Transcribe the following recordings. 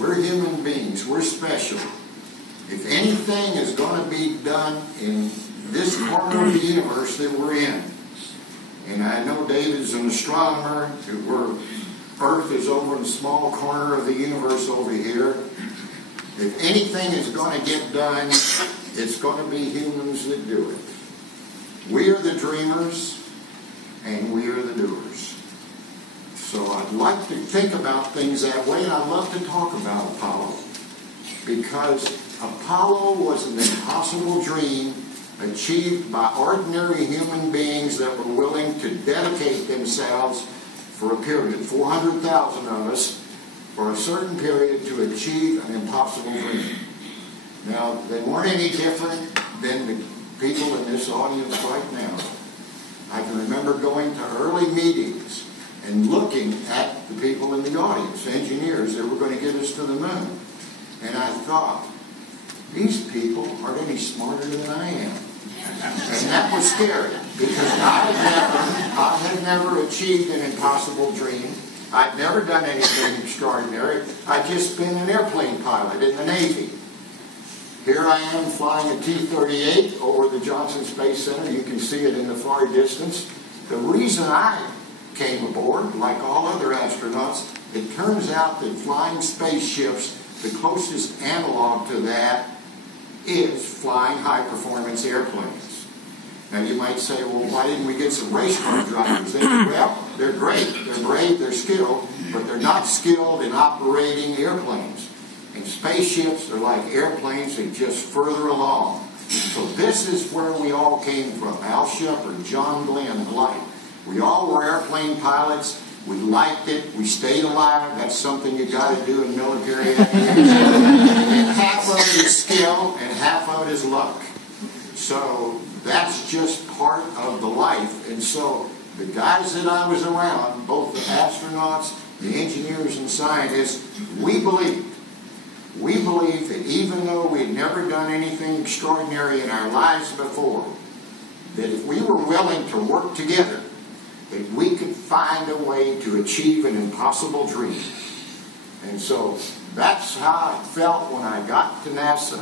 We're human beings. We're special. If anything is going to be done in this corner of the universe that we're in, and I know David's an astronomer, where Earth is over in the small corner of the universe over here. If anything is going to get done, it's going to be humans that do it. We are the dreamers, and we are the doers. So I'd like to think about things that way, and I'd love to talk about Apollo. Because Apollo was an impossible dream achieved by ordinary human beings that were willing to dedicate themselves for a period, 400,000 of us, for a certain period to achieve an impossible dream. Now, they weren't any different than the people in this audience right now. I can remember going to early meetings and looking at the people in the audience, engineers that were going to get us to the moon. And I thought, these people aren't any smarter than I am. And that was scary, because I had never achieved an impossible dream. I'd never done anything extraordinary. I'd just been an airplane pilot in the Navy. Here I am flying a T-38 over the Johnson Space Center. You can see it in the far distance. The reason I came aboard, like all other astronauts, it turns out that flying spaceships, the closest analog to that is flying high-performance airplanes. Now you might say, well, why didn't we get some race car drivers? Well, they're great, they're brave, they're skilled, but they're not skilled in operating airplanes. And spaceships are like airplanes, they're just further along. So this is where we all came from. Al Shepard, John Glenn, and the like. We all were airplane pilots. We liked it. We stayed alive. That's something you got to do in military aviation. And half of it is skill and half of it is luck. So that's just part of the life. And so the guys that I was around, both the astronauts, the engineers and scientists, we believed that even though we had never done anything extraordinary in our lives before, that if we were willing to work together, that we could find a way to achieve an impossible dream. And so that's how I felt when I got to NASA,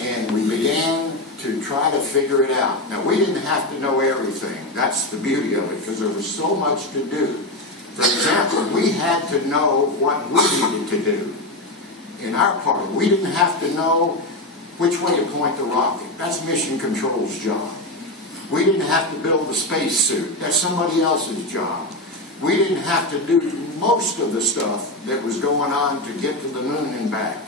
and we began to try to figure it out. Now, we didn't have to know everything. That's the beauty of it, because there was so much to do. For example, we had to know what we needed to do in our part. We didn't have to know which way to point the rocket. That's Mission Control's job. We didn't have to build the space suit. That's somebody else's job. We didn't have to do most of the stuff that was going on to get to the moon and back.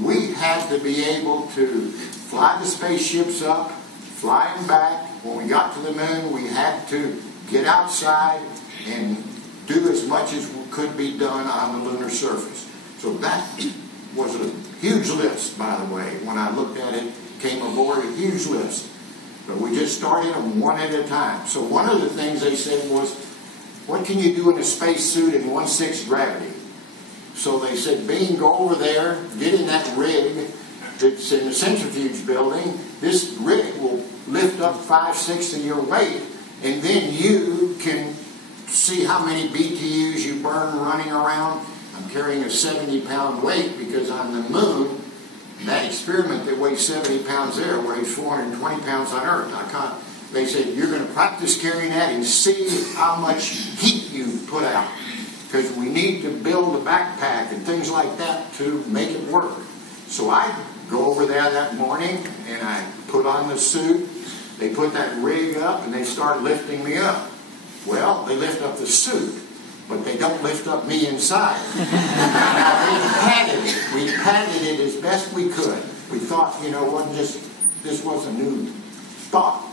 We had to be able to fly the spaceships up, fly them back. When we got to the moon, we had to get outside and do as much as could be done on the lunar surface. So that was a huge list, by the way. When I looked at it, came aboard, a huge list. But we just started them one at a time. So one of the things they said was, what can you do in a spacesuit in 1/6 gravity? So they said, Bean, go over there, get in that rig that's in the centrifuge building. This rig will lift up 5/6 of your weight, and then you can see how many BTUs you burn running around. I'm carrying a 70-pound weight because on the moon, that experiment that weighs 70 pounds there weighs 420 pounds on Earth. They said, you're going to practice carrying that and see how much heat you put out. Because we need to build a backpack and things like that to make it work. So I go over there that morning and I put on the suit. They put that rig up and they start lifting me up. Well, they lift up the suit, but they don't lift up me inside. We padded it as best we could. We thought, this was a new thought.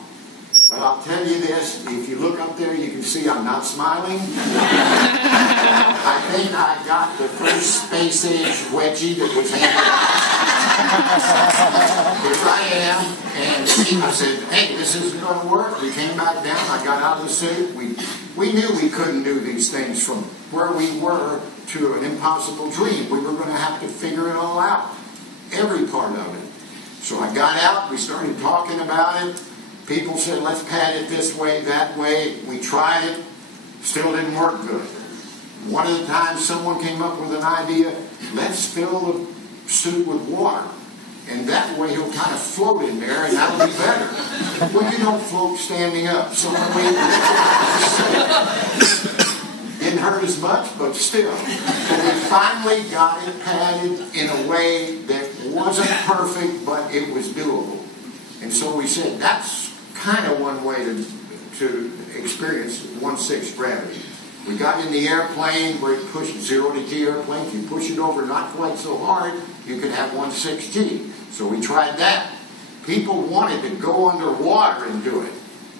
But I'll tell you this, if you look up there, you can see I'm not smiling. I think I got the first space-age wedgie that was handed out. Here I am, and I said, hey, this isn't going to work. We came back down, I got out of the suit. We knew we couldn't do these things from where we were to an impossible dream. We were going to have to figure it all out, every part of it. So I got out, we started talking about it. People said, let's pad it this way, that way. We tried it, still didn't work good. One of the times someone came up with an idea, let's fill the suit with water. And that way he'll kind of float in there, and that'll be better. Well, you don't float standing up. So didn't hurt as much, but still. And we finally got it padded in a way that wasn't perfect, but it was doable. And so we said, that's kind of one way to experience 1/6 gravity. We got in the airplane where it pushed 0 to G airplane. If you push it over not quite so hard, you could have 1/6 G. So we tried that. People wanted to go underwater and do it,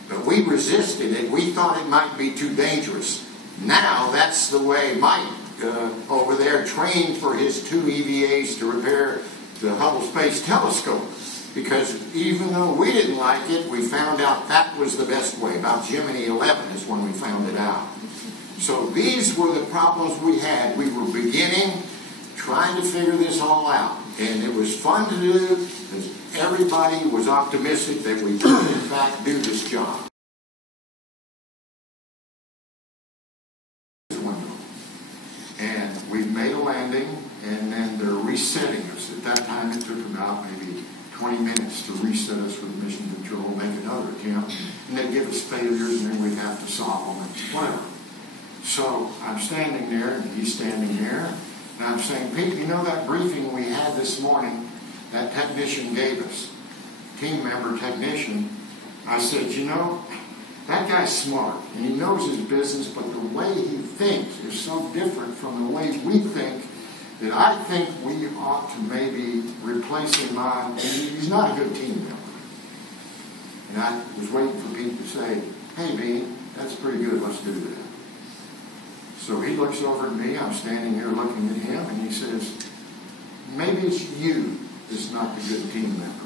but we resisted it. We thought it might be too dangerous. Now that's the way Mike over there trained for his 2 EVAs to repair the Hubble Space Telescope. Because even though we didn't like it, we found out that was the best way. About Gemini 11 is when we found it out. So these were the problems we had. We were beginning, trying to figure this all out. And it was fun to do, because everybody was optimistic that we could, in fact, do this job. And we made a landing, and then they're resetting us. At that time, it took about maybe 20 minutes to reset us with mission control, make another attempt, and they'd give us failures, and then we'd have to solve them, and whatever. So I'm standing there, and he's standing there, and I'm saying, Pete, you know that briefing we had this morning, that technician gave us, team member technician, I said, you know, that guy's smart, and he knows his business, but the way he thinks is so different from the way we think that I think we ought to maybe replace him on, and he's not a good team member. And I was waiting for Pete to say, hey, Bean, that's pretty good, let's do that. So he looks over at me, I'm standing here looking at him, and he says, maybe it's you that's not the good team member.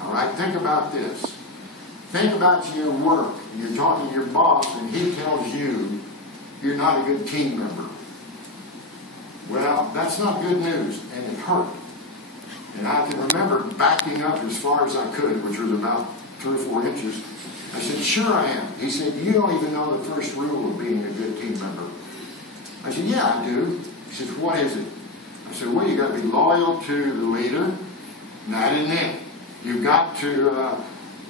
All right, think about this. Think about your work, and you're talking to your boss, and he tells you you're not a good team member. Well, that's not good news, and it hurt. And I can remember backing up as far as I could, which was about 3 or 4 inches. I said, sure I am. He said, you don't even know the first rule of being a good team member. I said, yeah, I do. He says, what is it? I said, well, you got to be loyal to the leader. And that isn't it. You've got to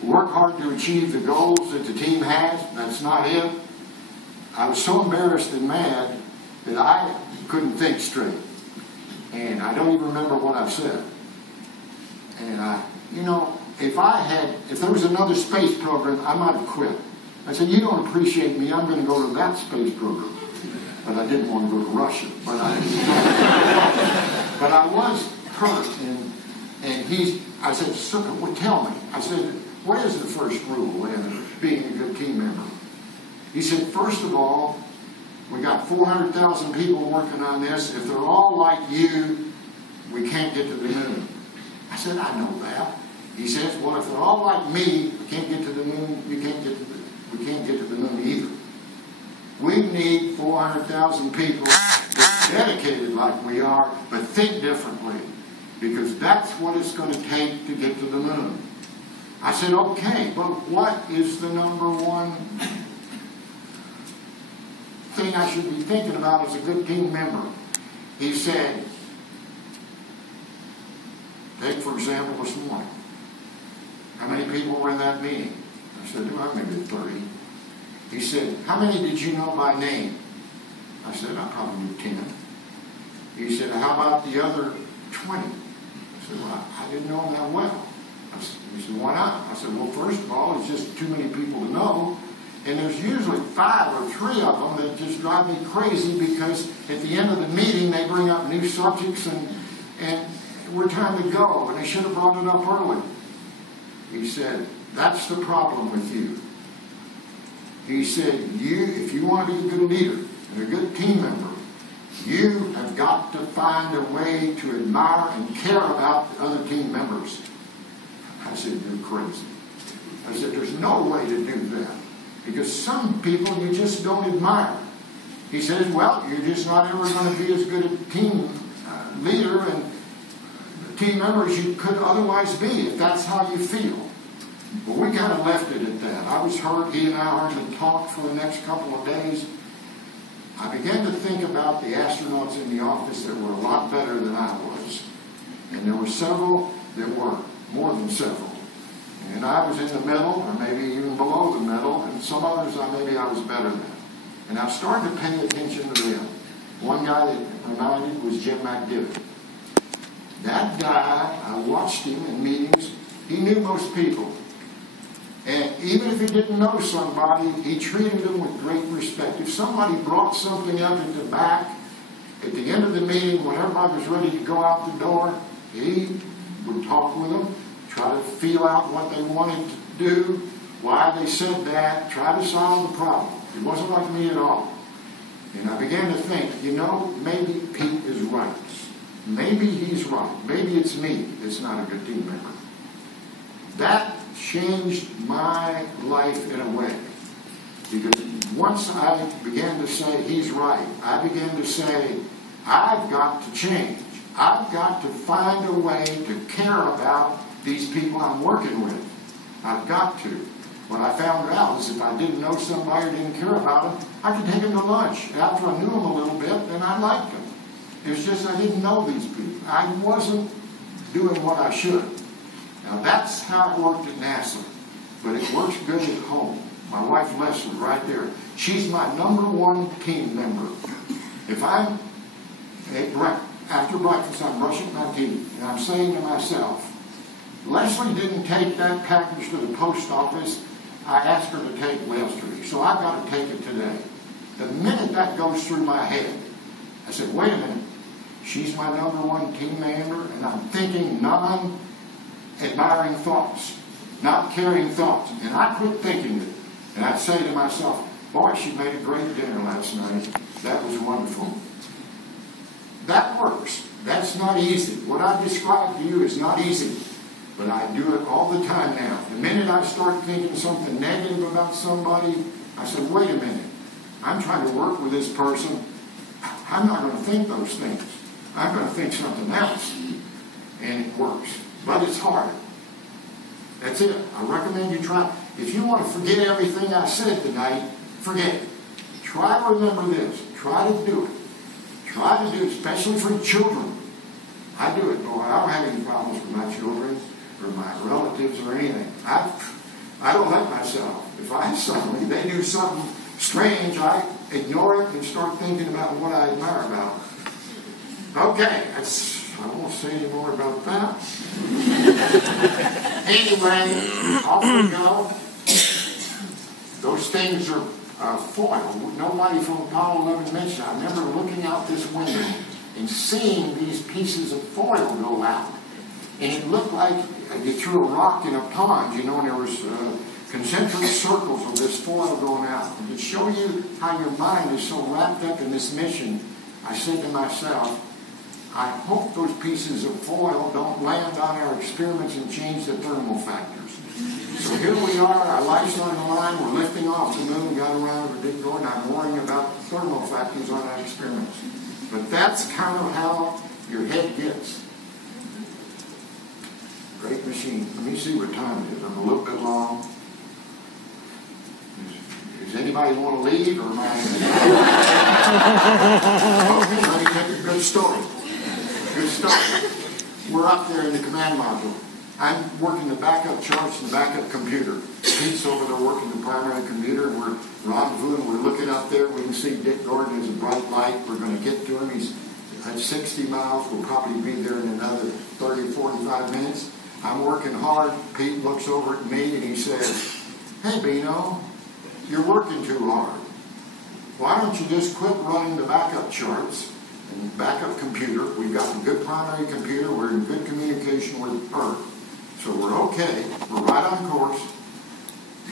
work hard to achieve the goals that the team has. That's not it. I was so embarrassed and mad that I couldn't think straight. And I don't even remember what I said. And you know, if there was another space program, I might have quit. I said, you don't appreciate me, I'm going to go to that space program. But I didn't want to go to Russia. But I was hurt. And I said, sir, well, tell me. I said, what is the first rule in being a good team member? He said, first of all, we got 400,000 people working on this. If they're all like you, we can't get to the moon. I said, I know that. He says, well, if they're all like me, we can't get to the moon, we can't get to the moon either. We need 400,000 people that's dedicated like we are, but think differently, because that's what it's going to take to get to the moon. I said, okay, but what is the number one thing I should be thinking about as a good team member? He said, take for example this morning. How many people were in that meeting? I said, well, maybe 30. He said, how many did you know by name? I said, I probably knew 10. He said, how about the other 20? I said, well, I didn't know them that well. He said, why not? I said, well, first of all, it's just too many people to know. And there's usually 5 or 3 of them that just drive me crazy, because at the end of the meeting they bring up new subjects and we're time to go, and they should have brought it up early. He said, that's the problem with you. He said, if you want to be a good leader and a good team member, you have got to find a way to admire and care about the other team members. I said, you're crazy. I said, there's no way to do that, because some people you just don't admire. He says, well, you're just not ever going to be as good a team leader and team member as you could otherwise be, if that's how you feel. But we kind of left it at that. I was hurt. He and I hardly talked for the next couple of days. I began to think about the astronauts in the office that were a lot better than I was. And there were several that weren't, more than several. And I was in the middle, or maybe even below the middle, and some others maybe I was better than. And I started to pay attention to them. One guy that reminded was Jim McDivitt. That guy, I watched him in meetings. He knew most people. And even if he didn't know somebody, he treated them with great respect. If somebody brought something up at the back, at the end of the meeting, when everybody was ready to go out the door, he would talk with them, try to feel out what they wanted to do, why they said that, try to solve the problem. It wasn't like me at all. And I began to think, maybe Pete is right. Maybe he's right. Maybe it's me that's not a good team member. That changed my life in a way. Because once I began to say he's right, I began to say, I've got to change. I've got to find a way to care about these people I'm working with. I've got to. What I found out is if I didn't know somebody or didn't care about them, I could take them to lunch. After I knew them a little bit, then I liked them. It's just I didn't know these people. I wasn't doing what I should. Now that's how it worked at NASA. But it works good at home. My wife Leslie, right there. She's my #1 team member. If I'm after breakfast, I'm brushing my teeth, and I'm saying to myself, Leslie didn't take that package to the post office. I asked her to take yesterday, so I've got to take it today. The minute that goes through my head, I said, wait a minute. She's my #1 team member, and I'm thinking non-admiring thoughts, not caring thoughts. And I quit thinking it. And I'd say to myself, boy, she made a great dinner last night. That was wonderful. That works. That's not easy. What I described to you is not easy. But I do it all the time now. The minute I start thinking something negative about somebody, I say, wait a minute. I'm trying to work with this person. I'm not going to think those things. I'm going to think something else. And it works. But it's hard. That's it. I recommend you try. If you want to forget everything I said tonight, forget it. Try to remember this. Try to do it. Try to do it, especially for children. I do it, boy. I don't have any problems with my children or my relatives or anything. I don't let myself. If they do something strange, I ignore it and start thinking about what I admire about them. Okay, I won't say any more about that. Anyway, off we go. Those things are foil. Nobody from Apollo 11 mentioned it. I remember looking out this window and seeing these pieces of foil go out. And it looked like you threw a rock in a pond, and there was concentric circles of this foil going out. And to show you how your mind is so wrapped up in this mission, I said to myself, I hope those pieces of foil don't land on our experiments and change the thermal factors. So here we are, our life's on the line, we're lifting off the moon, got around to Dick Gordon, I'm worrying about the thermal factors on our experiments. But that's kind of how your head gets. Great machine. Let me see what time it is. I'm a little bit long. Does anybody want to leave, or am I? Okay, let me tell you a good story. Good story. We're up there in the command module. I'm working the backup charts and the backup computer. Pete's over there working the primary computer, and we're rendezvousing. We're looking up there. We can see Dick Gordon is a bright light. We're going to get to him. He's at 60 miles. We'll probably be there in another 30 or 45 minutes. I'm working hard. Pete looks over at me and he says, hey, Beano, you're working too hard. Why don't you just quit running the backup charts and backup computer? We've got a good primary computer. We're in good communication with Earth. So we're okay. We're right on course.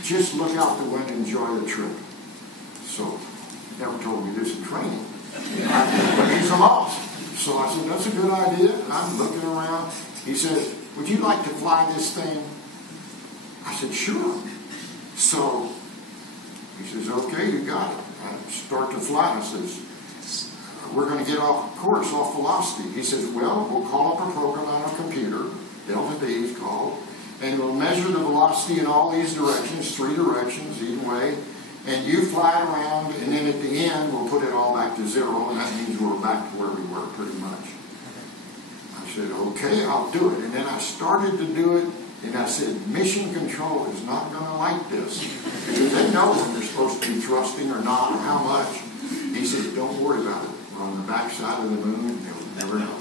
Just look out the window and enjoy the trip. So, he never told me this in training. But he's lost. So I said, that's a good idea. I'm looking around. He says, would you like to fly this thing? I said, sure. So he says, okay, you got it. I start to fly. I says, we're going to get off course, off velocity. He says, well, we'll call up a program on our computer, Delta D is called, and we'll measure the velocity in all these directions, 3 directions, either way, and you fly around, and then at the end, we'll put it all back to zero, and that means we're back to where we were pretty much. I said, okay, I'll do it. And then I started to do it, and I said, mission control is not going to like this. Because they know when they're supposed to be thrusting or not, or how much. He said, don't worry about it. We're on the back side of the moon, and they'll never know.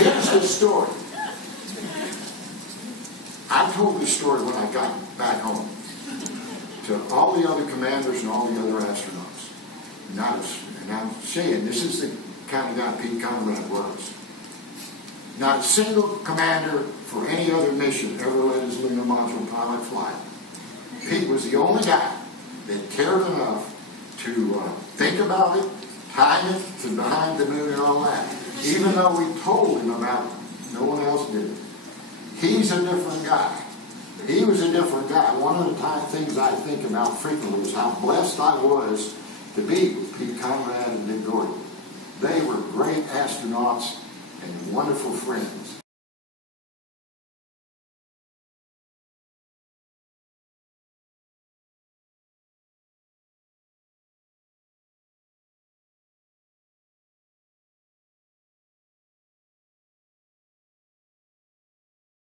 Here's the story. I told this story when I got back home to all the other commanders and all the other astronauts. And I'm saying, this is the kind of guy Pete Conrad was. Not a single commander for any other mission ever let his lunar module pilot fly. Pete was the only guy that cared enough to think about it, time it to behind the moon and all that. Even though we told him about it, no one else did it. He's a different guy. He was a different guy. One of the things I think about frequently is how blessed I was to be with Pete Conrad and Dick Gordon. They were great astronauts and wonderful friends.